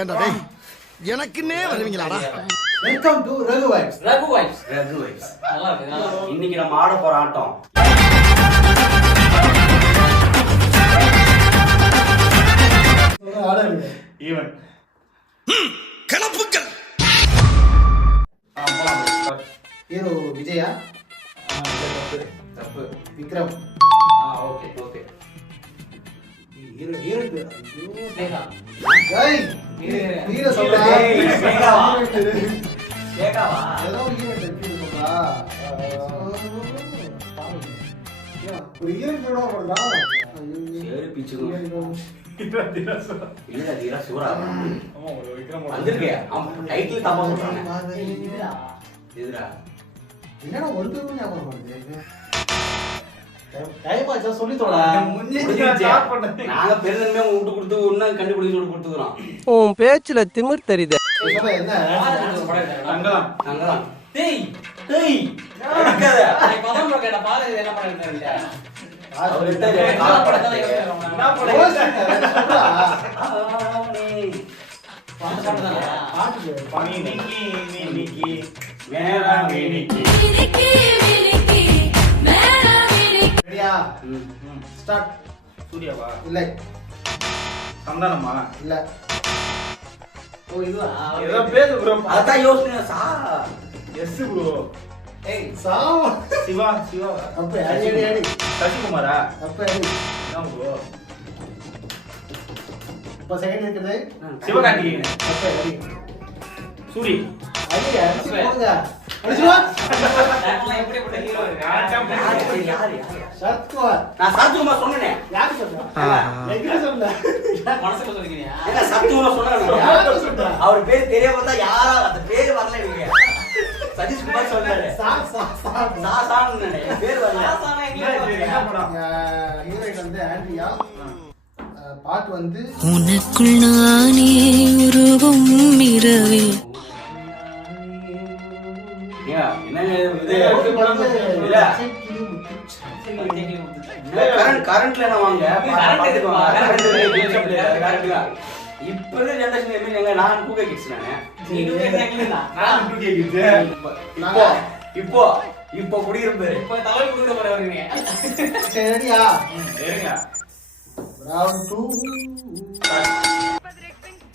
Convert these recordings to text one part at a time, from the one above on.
ஏன்டா டேய் எனக்குன்னே வருவீங்களாடா. Welcome to Raghu vibes. நல்லா இருக்கு. இன்னைக்கு நம்ம ஆட போற ஆட்டம் ஈவன் கலப்புக்கள். ஹீரோ விஜயா, தப்பு. Vikram. Okay okay. Hero hero Sneha. Jai hero சொல்றா. ஸ்னேகாவா? ஸ்னேகாவா? ஏதோ ஈவென்ட் இருக்கு சொல்றா. ஒரு ஈவென்ட் கூட போடுறா. சரி பிச்சுங்க. இல்ல தீரா சூரா. ஆமா ஒரு விக்ரம் வந்திருக்கே. அவன் டைட்டில் தப்பா சொல்றானே. இதுடா. என்னடா ஒரு பேரும் ஞாபகம் வருது. டைம் ஆச்சா சொல்லி தோடா. நாங்க பெருந்தன்மையா விட்டு கொடுத்து இன்னும் கண்டுபிடிச்சு சொல்லி கொடுத்துக்கிறோம். உன் பேச்சுல திமிர் தெரியுது. என்ன தங்கலாம் தங்கலாம். டேய் டேய் அடிக்காத. நான் பதம் கேட்ட பாரு என்ன பண்ணிட்டு அவர் எடுத்தாரு. கால படத்துல என்ன சொல்றா. பாட்டு பனினிக்கி நினிக்கி மேரா மினிக்கி. ரெடியா? ஸ்டார்ட். சூர்யாவா? இல்லை. சந்தானமா? இல்ல. ஓ இதுவா? ஏதோ பேரு ப்ரோ. அதான் யோசனை சா. Yes bro. ஏய் சாவ. சிவா சிவா. அப்ப அடி. சசிகுமாரா? அப்ப அடி. என்ன ப்ரோ? இப்ப செகண்ட் இருக்குது. சிவகார்த்திகேயன். அப்ப அடி. சூரி. அடி அடிச்சு போங்க. அடிச்சுவா. நான் எப்படி போட்ட ஹீரோ இருக்கு? யார் சத்குமார். நான் சத்துகுமார் சொன்னேனே. யார் சொல்றா? எங்க சொல்ல? மனசுல சொல்லிக்கிறீங்க. என்ன சத்துகுமார் சொன்னானே? யார் சொல்றா? அவர் பேர் தெரியாம தான் யாரா அந்த பேர் வரல நீங்க. சதீஷ்குமார் சொன்னாரு. சா சா சா சாசான்னு பேர் வரல. சாசானா என்ன படம்? ஹீரோயின் வந்து ஆண்ட்ரியா. பாட்டு வந்து உனக்குள் நானே உருவும் இரவில். என்ன இது இல்ல கரண்ட்ல என்ன வாங்க இப்ப ஜெனரேஷன் எப்படி எங்க நான் 2K கிட்ஸ் நானு இப்போ இப்போ குடியிருப்பாரு இப்போ தலைவர் குடியிர போறவங்க. சரி ரெடியா? இருங்க. ரவுண்ட் 2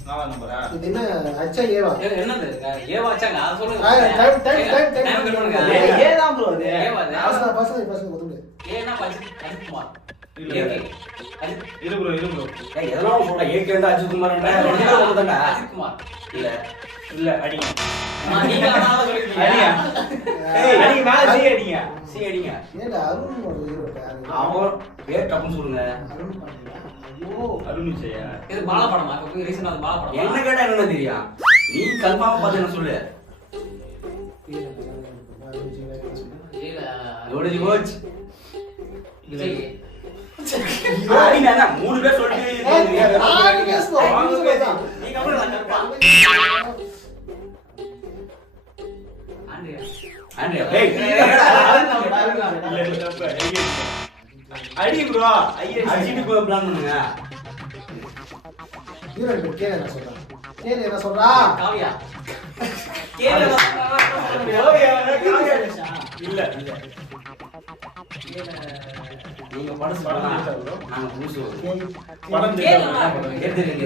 நாலா நம்பரா? இது என்ன அச்சா ஏவா? என்னது ஏவா அச்சாங்க அத சொல்லுங்க. டைம் பண்ணுங்க. ஏ தான் ப்ரோ அது. ஏவா அது. பசங்க ஒதுங்க. ஏனா அஜித்குமார். இரு ப்ரோ ஏய் எதனால சொல்ற ஏகே வந்து அஜித்குமார்ன்றா ரெண்டு பேரும் ஒண்ணுதான்டா. அஜித்குமார் இல்ல அடிங்க. நீங்க ஆனால சொல்றீங்க. ஏய் அடிங்க மேல சி அடிங்க. ஏங்க அருண் ஒரு ஹீரோ பேரு. அவன் பேர் டப்புன்னு சொல்லுங்க. அருண் பாண்டியா. ஐயோ அருண் செய்யா. இது பால படமா? அப்ப ரீசன்ட்டா அது பால படம். என்ன கேட்டா என்ன தெரியும்? நீ கன்ஃபார்மா பாத்து என்ன சொல்லு. லோடிஜி கோச் விஜய் அடினா மூணு பேர் சொல்லிட்டு நீ கம்பள கற்பா ஆண்ட்ரியா ஏய் அடி ப்ரோ அடிச்சிட்டு போய் பிளான் பண்ணுங்க. ஹீரோயின் கேல என்ன சொல்றா? காவியா கேல காவியா இல்ல நீங்க படம் சொல்லுங்க. நாங்க பூசு படம் கேக்குறீங்க.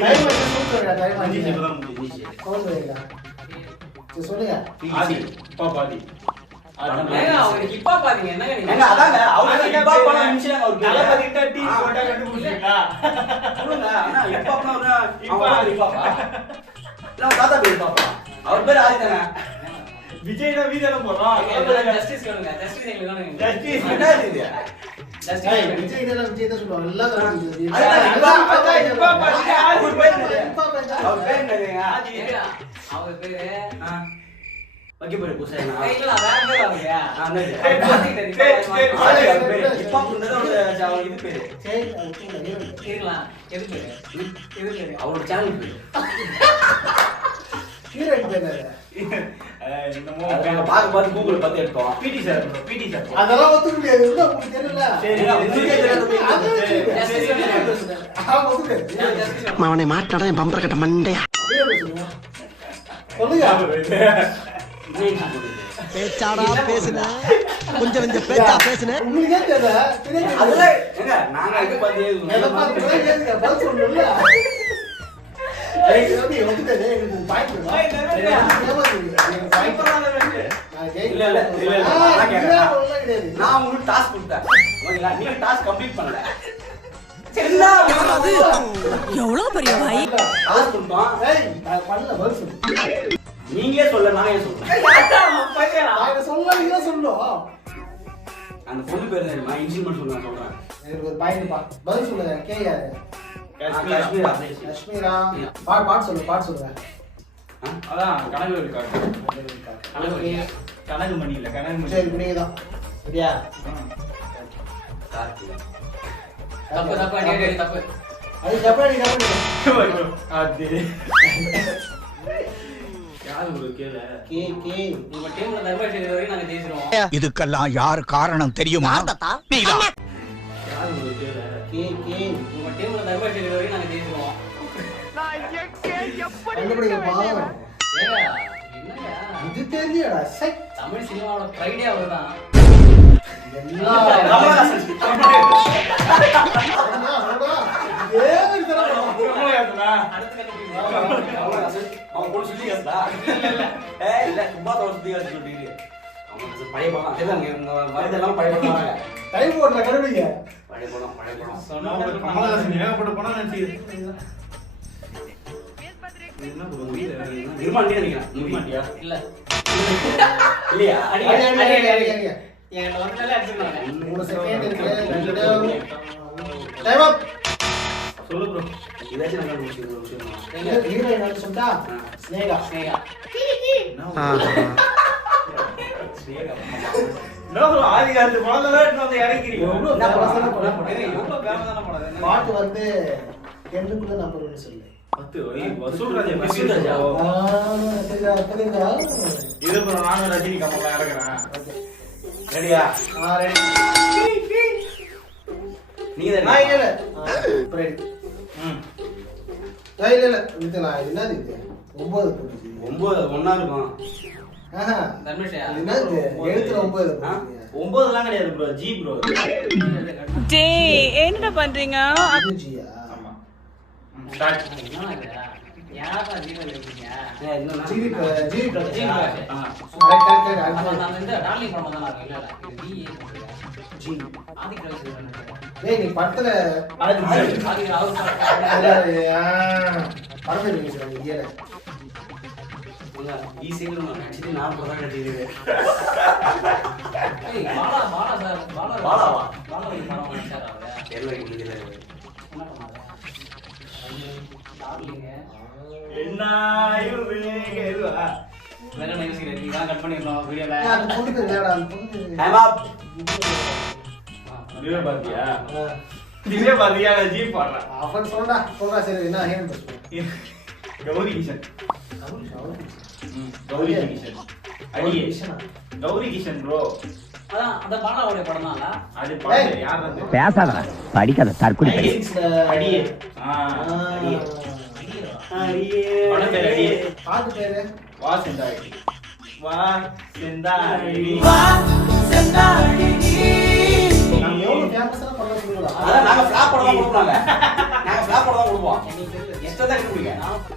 டைம் ஆச்சு சொல்றா. டைம் ஆச்சு. இப்பதான் முடிஞ்சிச்சு. கவுண்ட் வைங்க. சரி சொல்லுங்க. ஆதி பாப்பாதி ஏங்க அவர் ஹிப்பா பாத்தீங்க என்னங்க நீங்க? ஏங்க அதாங்க அவர் ஹிப்பா பண்ண நிமிஷம் அவர் தலபதி கிட்ட டீ போட்டா கண்டுபிடிச்சீங்களா? சொல்லுங்க அண்ணா ஹிப்பா பண்ணா ஹிப்பா இல்ல தாத்தா பேர் பாப்பா அவர் பேர் ஆதி தானே. விஜய் தான் வீதன போறோம். ஜஸ்டிஸ் கேளுங்க. ஜஸ்டிஸ் எங்களுக்கு ஜஸ்டிஸ் என்ன இது? ஜஸ்டிஸ் விஜய் தான் சொல்லுவாங்க. எல்லாம் கரெக்ட். அதான் ஹிப்பா பாத்தீங்க அவர் பேர் அவர் பேர் என்னங்க? ஆதி அவர் பேரு ஓகே பாரு குசேனா இல்ல வேற பேர் அவங்க அந்த ஹிப்பா பண்றது அவர் இது பேரு சரி கேக்கலாம். எது பேரு அவரோட சேனல் பேரு ஹீரோயின் பேரு நம்ம பாத்து கூகுள்ல பார்த்து எடுத்தோம். பிடி சார் அதெல்லாம் ஒத்துக்க முடியாது. உங்களுக்கு தெரியல. சரி அவனை மாட்டாடா என் பம்பர கட்ட மண்டையா. பேச்சாடா பேசுன, கொஞ்சம் கொஞ்சம் பேச்சா பேசுன. உங்களுக்கே தெரியல. அதுல ஏங்க நாங்க இது பாத்து பதில் சொல்லணும்ல. ஏய் ரவி வந்துட்டே எனக்கு பாயிண்ட் இல்ல நான் உங்களுக்கு டாஸ்க் கொடுத்தேன் ஓகேங்களா நீங்க டாஸ்க் கம்ப்ளீட் பண்ணல எவ்வளவு பெரிய வாய். டாஸ்க் கொடுத்தோம் ஏய் நான் பண்ணல பதில் சொல்லு. நீங்களே சொல்ல நான் ஏன் சொல்றேன் நான் சொல்ல நீங்க சொல்லுங்க. அந்த பொண்ணு பேர் தெரியுமா இன்சிமெண்ட் சொல்ல சொல்றேன் எனக்கு ஒரு பாயிண்ட் பா பதில் சொல்லுங்க. கேயா காஷ்மீரா காஷ்மீரா பாட் சொல்லுங்க. அதான் கனவு இருக்காங்க கனகு மணி இல்ல கனகு மணி சரி நீங்க தான் சரியா? தப்பு தப்பு அடி தப்பு. அது ஜப்பானி அது யாரு ஒரு கேள கே உங்க டீம்ல தர்மேஷ் வரைக்கும் நாங்க ஜெயிச்சிருவோம். இதுக்கெல்லாம் யார் காரணம் தெரியுமா? நீதான். யாரு ஒரு கேள கே உங்க டீம்ல தர்மேஷ் வரைக்கும் நாங்க ஜெயிச்சிருவோம். கண்டுபிடிங்கப்பா. ஏங்க என்னங்க இது தெரியும்டா. சை தமிழ் சினிமாவோட ஃப்ரைடே அவர்தான். அடுத்து கண்டுபிடிங்க. அவன் பொண்ணு சொல்லி கேட்டா இல்ல சும்மா தோசை சொல்லிட்டு அவன் பழைய படம் அதுதான் வரதெல்லாம் பழைய படம் வராங்க டைம் போடுற கண்டுபிடிங்க. பழைய படம் சொன்னா கமலஹாசன் ஏகப்பட்ட படம் நடிச்சு என்ன ப்ரோ நிர்மாண்டி நினைக்கிறேன் நிர்மாண்டியா இல்ல இல்லையா அடி அடி. என்கிட்ட வந்தாலே அடிச்சுடுவாங்க. 3 செகண்ட் இருக்கு. டைம் அப். சொல்லு ப்ரோ இதாச்சும் நல்லா ஒரு விஷயம் ஹீரோயின் வந்து சொல்லிட்டா ஸ்னேகா. நோ ப்ரோ ஆதி காலத்து படம் தான் வந்து இறங்கிறீங்க எவ்வளவு ஃபேமஸான படம். ரொம்ப ஃபேமஸான படம் என்ன? பாட்டு வந்து கெண்டுக்குள்ள நம்பர் 1 சொல்லு. 10 வசூல்ராஜ் வசூல்ராஜ் புரியுதா? இது ப்ரோ நான் ரஜினி கமலா இறக்குறேன் ரெடியா ரெடி. நீங்க நான் இல்ல ரெடி. ம் இல்ல இது நான் என்னது இது 9 போட்டுச்சு. 9 ஒண்ணா இருக்கும் ஆஹா தர்மேஷ் இது என்னது எழுத்துல 9 போட்டுச்சு. 9லாம் கிடையாது ப்ரோ ஜி ப்ரோ டேய் என்னடா பண்றீங்க? இது ஜியா? ஆமா ஸ்டார்ட் என்னடா இது? யாரா ஜீவன் இருக்கீங்க? ஜிவி பிரகாஷ். ஜீவன் பிரகாஷ். கரெக்ட் அப்ப அது அந்த இந்த டார்லிங் படம் தான் இருக்கு. இல்ல இது BA போட்டுருக்கா. ஜி. ஆதி பிரகாஷ். டேய் நீ படத்துல ஆதி அவர் படத்துல நீங்க சொல்லுங்க ஏல. ஈஸியா நடிச்சிட்டு நான் போதான் கட்டிடுவேன் ஏய் பாலா சார் பாலாவா? பாலா ஒரு படம் நடிச்சாரா அவரு? தெரியல முடியல என்ன பண்ணாரு? டார்லிங் என்ன இவரு இதுவா வேற மியூசிக் நீங்க தான் கட் பண்ணிரணும் வீடியோல. அந்த பொண்ணு இல்லடா அந்த பொண்ணு. டைம் அப் இதுவே பாத்தியா இதுவே பாத்தியா ஜி பாடுறா அவன் சொல்றா சரி என்ன ஹேண்ட் பஸ். கௌரி கிஷன் கௌரி கிஷன் அடியே கௌரி கிஷன் ப்ரோ அதான் அந்த பாலாவோட படம் தான்ல. அது பாடு யார் அது பேசாதடா, படிக்காத தற்குறி படி. அடியே அடியே படம் பேர் அடியே பாட்டு பேரு வா செந்தாடி வா செந்தாடி நம்ம எவ்வளவு ஃபேமஸான படம் சொல்லுடா. அதான் நாங்க ஃபிளாப் படம் தான் கொடுப்பாங்க நாங்க ஃபிளாப் படம் தான் கொடுப்போம் எக்ஸ்ட்ரா தான் கொடுப்பீங்க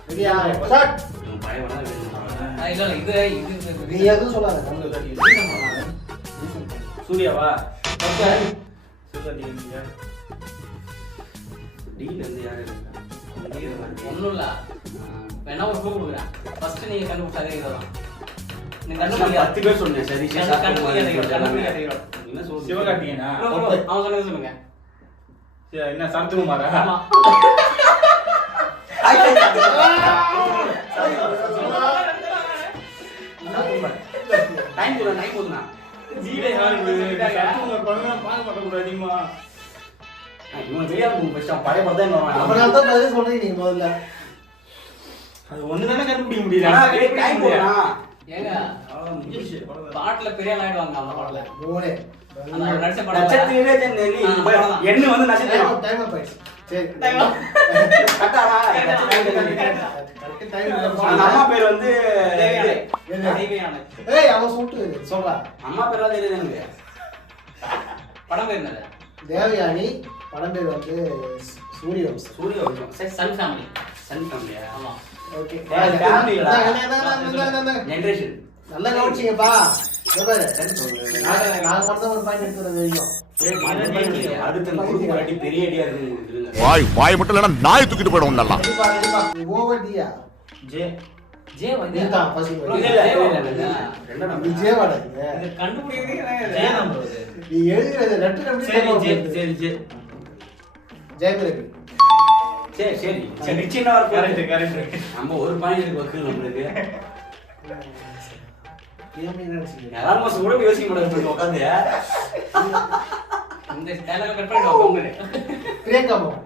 ரெடியா ஸ்டார்ட். பழைய படம் தான் இல்ல நீ எதுவும் சொல்லாத கண்ணு. சூர்யாவா ஓகே சூர்யா டிவிங்க டீல இருந்து யாரு இருக்கா ஒண்ணும் இல்ல. வேணா ஒரு clue கொடுக்குறேன். ஃபர்ஸ்ட் நீங்க கண்டுபிடிச்சதே இதுதான். நீங்க நான் கண்டுபிடிக்க 10 பேர் சொன்னேன் சரி கண்டுபிடிக்க என்ன சொல்றீங்க சிவகார்த்திகேயனா அவன் சொன்னது சொல்லுங்க. என்ன சரத்குமாரா ஆமா. டைம் போதுனா ஜீலே யாரு சரத்குமார் படம் பார்க்க மாட்டேன் அதிகமா இவன் தெரியாம ஃபர்ஸ்ட் பழைய படம் தான் வருவான் அவனால தான் பதில் சொல்றீங்க நீங்க முதல்ல. அது ஒண்ணு தானே கண்டுபிடிக்க முடியல டைம் போதுனா ஏங்க பாட்டுல பெரிய ஆள் ஆயிடுவாங்க அந்த பாட்டுல. மூணு. அந்த அவர் நடிச்ச படம் நட்சத்திரமே தென்னி என்ன வந்து நட்சத்திரம் டைம் அப் ஆயிடுச்சு. சரி கரெக்டாடா? கரெக்ட் டைம் அந்த அம்மா பேர் வந்து ஏய் அவன் சொல்லிட்டு சொல்றா. அம்மா பேர்லாம் தெரியுது எனக்கு. படம் பேர் என்னது? தேவயானி, படம் பேர் வந்து சூரியவம்சம். சூரிய வம்சம். சரி, சன் ஃபேமிலி. சன் ஃபேமிலியா? ஆமா. ஓகே family டா. ஜெனரேஷன் நல்லா கவனிச்சீங்கப்பா. இதோ பாரு. நான் மட்டும் ஒரு பாயிண்ட் எடுத்துறது தெரியும். அடுத்த குறுக்கு முன்னாடி பெரிய ஐடியா இருக்கு உங்களுக்கு இருங்க. வாய் மட்டும் இல்லைன்னா நாய் தூக்கிட்டு போயிடும் நல்லா. ஓவர் டியா ஜே ஜே வந்து இதுதான் ஃபர்ஸ்ட் இல்ல இல்ல ரெண்டா நீ நம்பர். ஜேவாடா இது கண்டுபிடிக்கிறதுக்கு ஜே நம்பர் அது. நீ எழுதுறது லெட்டர் எப்படி சரி ஜே சரி ஜே ஜெயபிரவி. சரி சரி சரி சின்ன வர கரெக்ட் நம்ம ஒரு பாயிண்ட் வக்கு நம்மளுக்கு. யாராவது மாசம் கூட யோசிக்க மாட்டாங்க உட்காந்து. இந்த டயலாக் கட் பண்ணி வாங்க. பிரியங்கா மோகன்.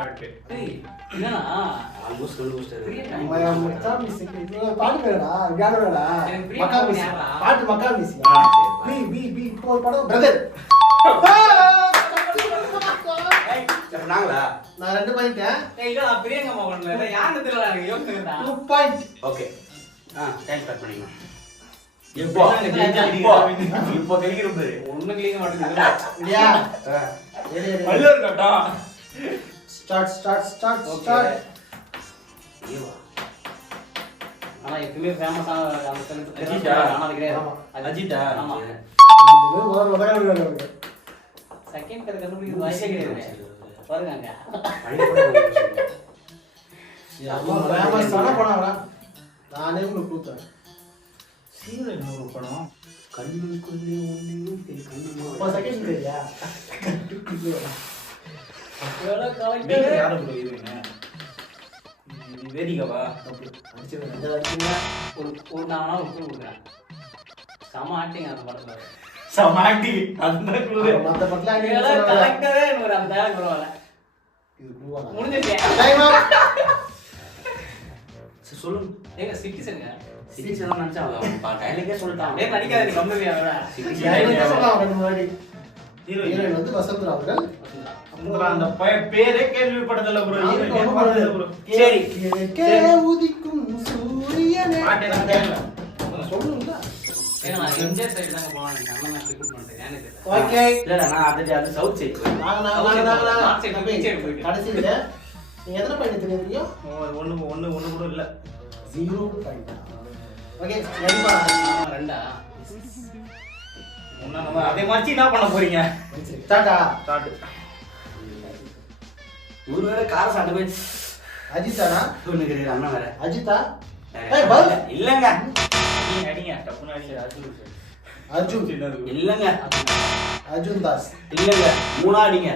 கரெக்ட். ஏய் என்னன்னா ஆல்மோஸ்ட் கண்டுபிடிச்சாரு. பாட்டு பேரடா வியாடடா எனக்கு பிரியங்கா மக்கா மிஸ் யாரா? பாட்டு மக்கா மிஸ் பி பி பி இப்போ ஒரு படம் பிரதர். ஏய் சொன்னாங்களா? நான் 2 பாயிண்ட். ஏய் இல்ல நான் பிரியங்கா மோகன் இல்ல யாருன்னு தெரியல எனக்கு யோசிக்கிறேன்டா. 2 பாயிண்ட். ஓகே டைம் ஸ்டார்ட் பண்ணிக்கலாம். இப்போ இப்போ தெரிகிற பாரு. ஒண்ணு கிளிக்க மாட்டேங்குது. இல்லையா மல்லர் கட்டா. Start start start Okay. Start. ஏவா ஆனா எப்பவுமே ஃபேமஸான அந்த செலிபிரிட்டி அஜித்தா? ஆனா அது கிடையாது. ஆமா. அஜித்தா? ஆமா. இது ஒரு உதவி செகண்ட் கதை கண்டுபிடிக்கிறது வாய்ப்பே கிடையாது. பாருங்க அங்க. ஃபேமஸ் ஆன படம் நானே உங்களுக்கு கொடுத்தேன். சீரியல் இன்னொரு படம். கண்ணுக்குள்ளே ஒன்றையும் கண்ணம்மா. அப்போ செகண்ட் தெரியா எவ்வளவு நீங்க கலெக்டர். யாரை bro இதுங்க? வேதிகாவா? ஒரு நான் ஒரு clue கொடுக்குறேன். செம ஆக்டிங் அந்த படத்துல. சமாட்டி அந்த குழு. மத்த படத்துல எவ்வளவு கலெக்டரே ஒரு அந்த டயலாக் பரவாயில்ல. இது ப்ளூவா முடிஞ்சிருச்சு. டைம் அப். சொல்லுங்க. ஏங்க சிட்டிசன்ங்க. சிக்ஸ் எல்லாம் நினைச்சா அவன் டைலுக்கே சொல்லிட்டான். டேய் நடிக்காத நீ கம்பெனி அவரா. டைம் சொல்லலாம் ரெண்டு முன்னாடி. ஹீரோ ஹீரோயின் வந்து வசந்த் அவர்கள். அந்த பேரே கேள்விப்பட்டதில்ல ப்ரோ. ப்ரோ. சரி. கிழக்கே உதிக்கும் சூரியனே. பாட்டு நான் கேட்கல. சொல்லுங்க. ஏங்க நான் எம்ஜிஆர் சைடு தாங்க போவானே. அண்ணன் நான் ரிக்ரூட் பண்ணிட்டேன். எனக்கு தெரியல. ஓகே. இல்ல நான் அது சவுத் சைடு. கடைசியில நீங்க எத்தனை பாயிண்ட் தெரியுங்க? ஒண்ணு கூட இல்ல. 0 பாயிண்ட். ஓகே நடிப்பா. ரெண்டா. முன்ன நம்ம அதே மாதிரி என்ன பண்ண போறீங்க? டாடா. ஸ்டார்ட். ஒருவேளை கார சாட்ட போய் அஜித்தானா? ஒண்ணு கிடையாது அண்ணா வேற. அஜித்தா? ஏய் பல். இல்லங்க. அடிங்க டப்புன்னு அடிங்க. அர்ஜுன். சின்னது. இல்லங்க. அர்ஜுன் தாஸ். இல்லங்க. மூணாடிங்க.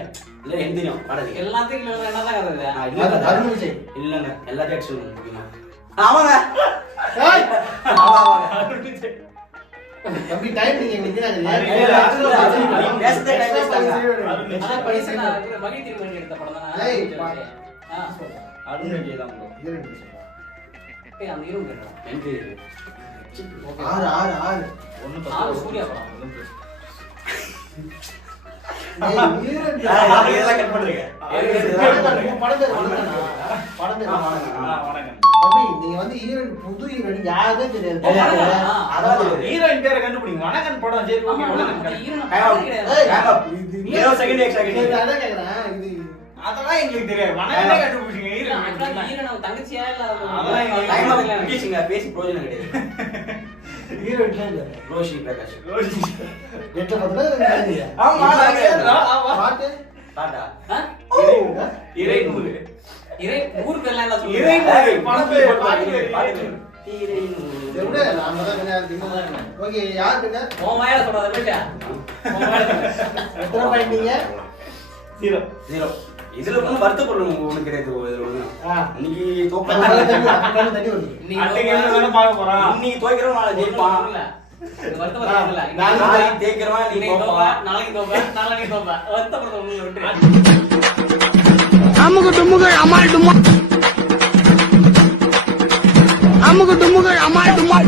இல்ல எந்திரியும் பாடுங்க. எல்லாத்துக்கும் இல்ல என்னதான் கதை இது? இல்லங்க. அருண் விஜய். இல்லங்க. எல்லாத்தையும் அடிச்சு சொல்லுங்க. ஆமாங்க. ஏய் ஆமாங்க. தம்பி டைம் நீங்க நிக்கிறாங்க. பேசுறதே டைம் வேஸ்ட் ஆகுது. அதான் பைசா நான் மகிழ் திருமணி எடுத்த படம் தானே. ஏய், அருண் விஜய் தான் ப்ரோ. ஏய் அந்த ஹீரோ கேட்டா. எனக்கு 6 ஆறு சூர்யா படம். இதெல்லாம் கட் பண்றீங்க. வணக்கம். நீங்க வந்து ஹீரோயின் புது ஹீரோயின் யாருமே தெரியாது. அதாவது ஹீரோயின் பேரை கண்டுபிடிங்க. வணக்கம் படம் சரி ஓகே. அந்த வணக்கம். ஹீரோ நான் பார்த்ததே கிடையாது. ஏதோ செகண்ட் எக்ஸ்ட்ரா இது கிடையாது. அதான் கேக்குறேன். இது அதெல்லாம் எங்களுக்கு தெரியாது. வணக்கமே கண்டுபிடிச்சீங்க. இல்ல, ஹீரோயின் அக்கா ஹீரோ நம்ம தங்கச்சியா இல்ல அதெல்லாம் எங்களுக்கு டைம் டைம் இல்ல. முடிச்சிங்க. பேசி பிரயோஜனம் கிடையாது. ஹீரோயின் இல்ல. ரோஷி பிரகாஷ். எட்ட பத்தில ஆமா நான் கேக்குறேன். ஆமா. பாட்டு டாடா. இறை நூறு. இறை ஊர் பேர்லாம் என்ன சொல்லுங்க? இறை நூறு. படம் பேர் பாட்டு பாட்டு. பேர். எவ்வளவு நாம தான் விளையாடுறீங்க. ஓகே யார் பின்ன? உன் வாயில சொல்றத விட்டா. உன் வாயில சொல்லு. எத்தனை பாயிண்ட் நீங்க? 0. 0. இதுல ஒன்றும் வருத்தப்படணும் ஒண்ணு கிடையாது. இதுல ஒண்ணு இன்னைக்கு தண்ணி வருது. அன்னைக்கு என்ன வேலை பார்க்க போறான்? இன்னைக்கு தோய்க்கிறோம் நாளை ஜெயிப்பான். இல்ல. இது வருத்தப்படுறது இல்ல. நாளைக்கு தேய்க்கிறவன் நீ இன்னைக்கு தோப்பா. தோப்ப, நாளைக்கு தோப்ப, நாளைக்கு தோப்ப. வருத்தப்படுறது ஒண்ணும் இல்ல விட்டு. அமுகு டுமுகு அமால் டுமா அமுகு டுமுகு அமால் டுமா